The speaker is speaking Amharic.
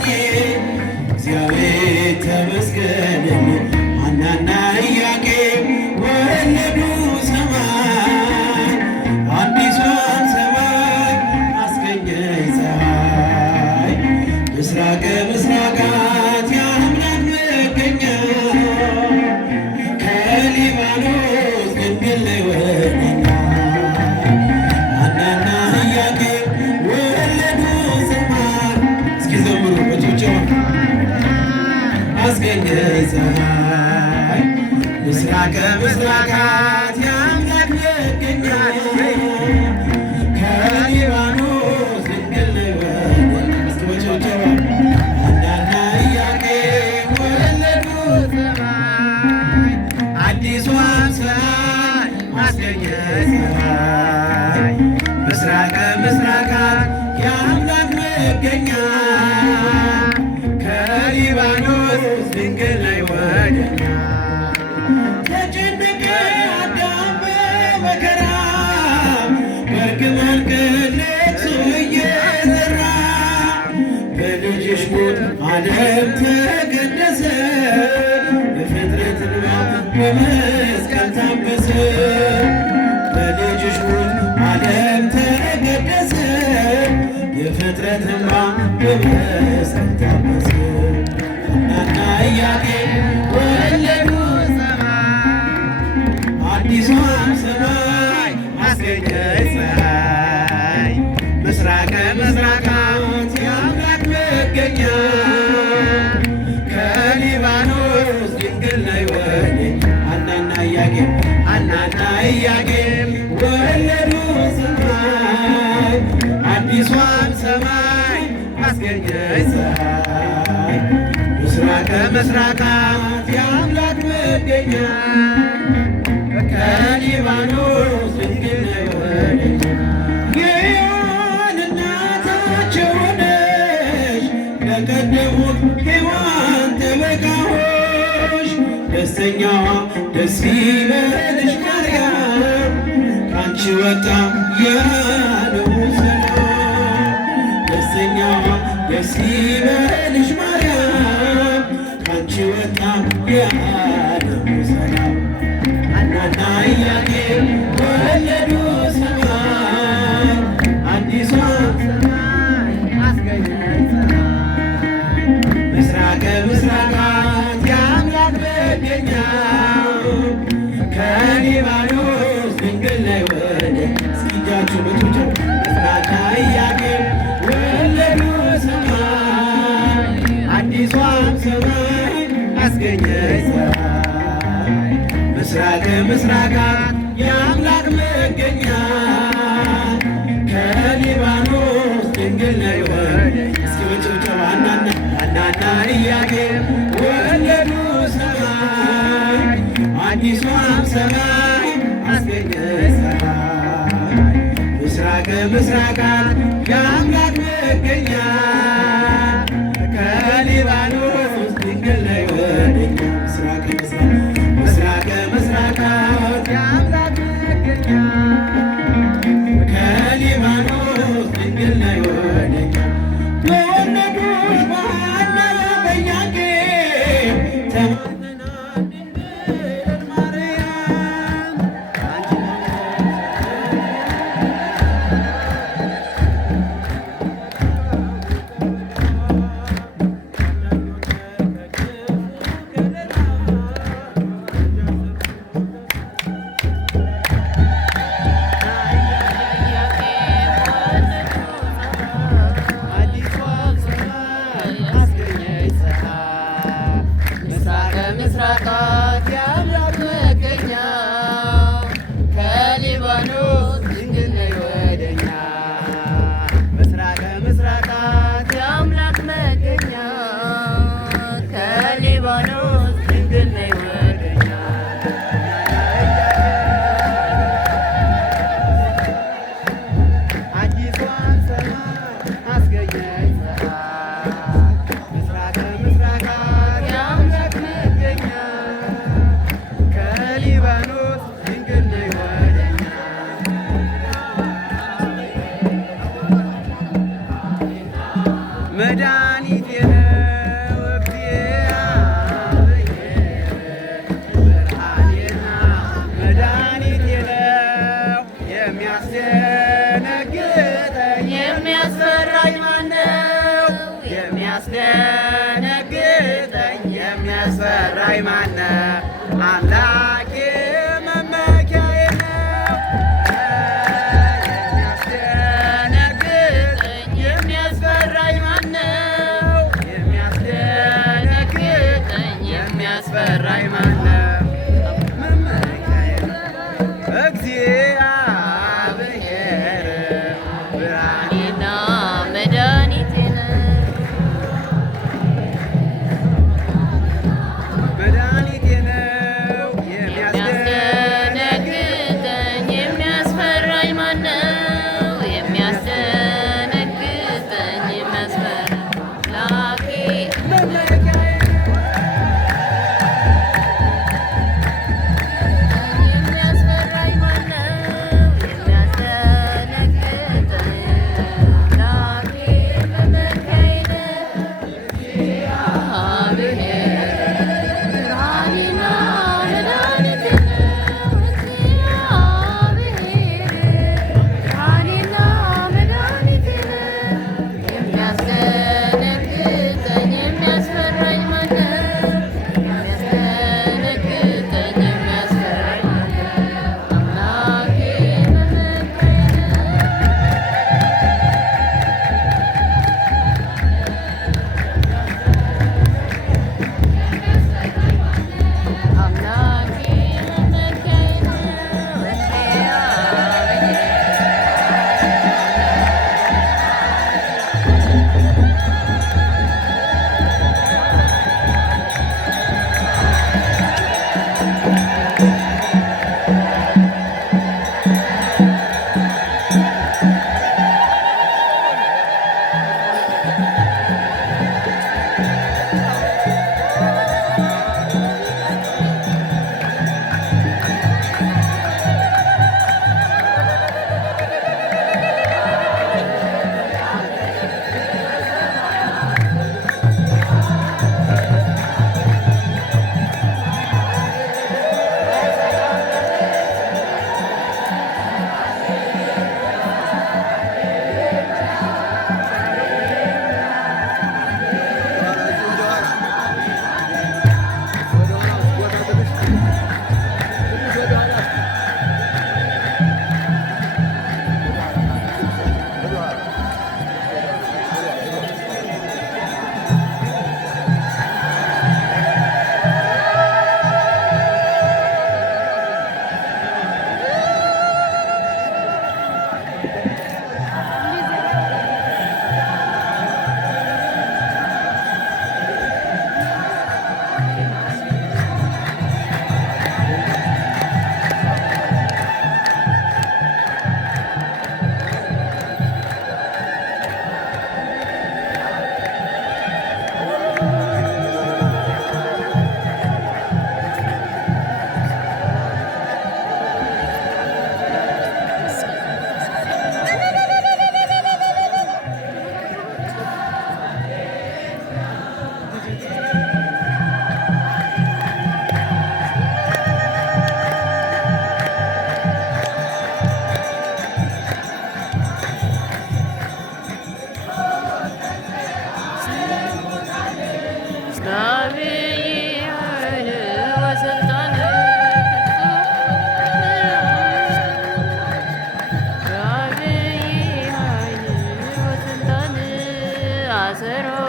ነኝ እግዚአብሔር ተመስገን። ሐናና ኢያቄም ወለዱ ሰማይ አዲሷን ሰማይ አስገኘች ፀሐይ ምስራቀ ምስራቃት የአምላክ መገኛ ከሊባኖስ ግንግል ላይ ወደኛ ሐናና ኢያቄም ወለዱ ሰማይ እስኪ ዘምሩ በጭብጨባ አስገኘች ፀሐይ ምስራቀ ምስራቃት የአምላክ መገኛ ከሊባኖስ ድንግል ላይ ወደኛ እስኪ በጭብጨባ ሐናና ኢያቄም ወለዱ ሰማይ አዲሷን ፀሐይ አስገኘች ፀሐይ ምስራቀ ምስራቃት የአምላክ መገኛ ከሊባኖስ ድንግል ላይ ወደኛ ተጨነቀ አዳም በመከራ በእርግማን ቅሌት እየዘራ በልጅሽ ሞት ዓለም ተቀደሰ የፍጥረት እንባ በመስቀል ታበሰ በልጅሽ ሞት ዓለም ተቀደሰ የፍጥረት እንባ በመስቀል ታበሰ ሐናና ኢያቄም ወለዱ አዲሷን ሰማይ አስገኘች ፀሐይ ምስራቀ ምስራቃት የአምላክ መገኛ ከሊባኖስ ድንግል ላይ ወደኛ ሐናና ኢያቄም ወለዱ ሰማይ አዲሷን ሰማይ አስገኘች ፀሐይ ምስራቀ ምስራቃት የአምላክ መገኛ ከሊባኖስ ድንግል ላይ ወደኛ የሔዋን እናታቸው ሆነሽ ለቀደሙት ሔዋን ጠበቃ ሆንሽ ደስተኛዋ ደስ ይበልሽ ማርያም ካንቺ ወጣ ያለው ሰላም ደስተኛዋ ደስ ይበልሽ ማርያም ካንቺ ወጣ ያለው ሰላም ሐናና ኢያቄም ወለዱ ሰማይ አዲሷን ሰማይ አስገኘች ፀሐይ ምስራቀ ምስራቃት የአምላክ መገኛ ከሊባኖስ ድንግል ላይ ወደኛ እስኪ እጃችሁ በጭብጨባ ሐናና ኢያቄም ወለዱ ሰማይ አዲሷን ሰማይ አስገኘች ፀሐይ ምስራቀ ምስራቃት የአምላክ መገኛ ከሊባኖስ ድንግል ላይ ወደኛ እስኪ በጭብጨባ ሐናና ኢያቄም ወለዱ ሰማይ አዲሷን ሰማይ አስገኘች ፀሐይ ምስራቀ ምስራቃት የአምላክ መገኛ ከሊባኖስ ድንግል ላይ ወደኛ ምስራቀ ምስራቃት የአምላክ መገኛ ከሊባኖስ ድንግል ላይ ወደኛ በወለዱሽ በሐና በኢያቄም ተማምነና ድንግል ማርያም የሚያስደነግጠኝ የሚያስፈራኝ ማነው? አምላኬ መመኪያዬ ነው። የሚያስደነግጠኝ የሚያስፈራኝ ማነው? የሚያስደነግጠኝ የሚያስፈራኝ ማነው? መመኪያዬ ነው እግዚአብሔር ብርሃኔና መድኃኒቴ ነው። Lazaro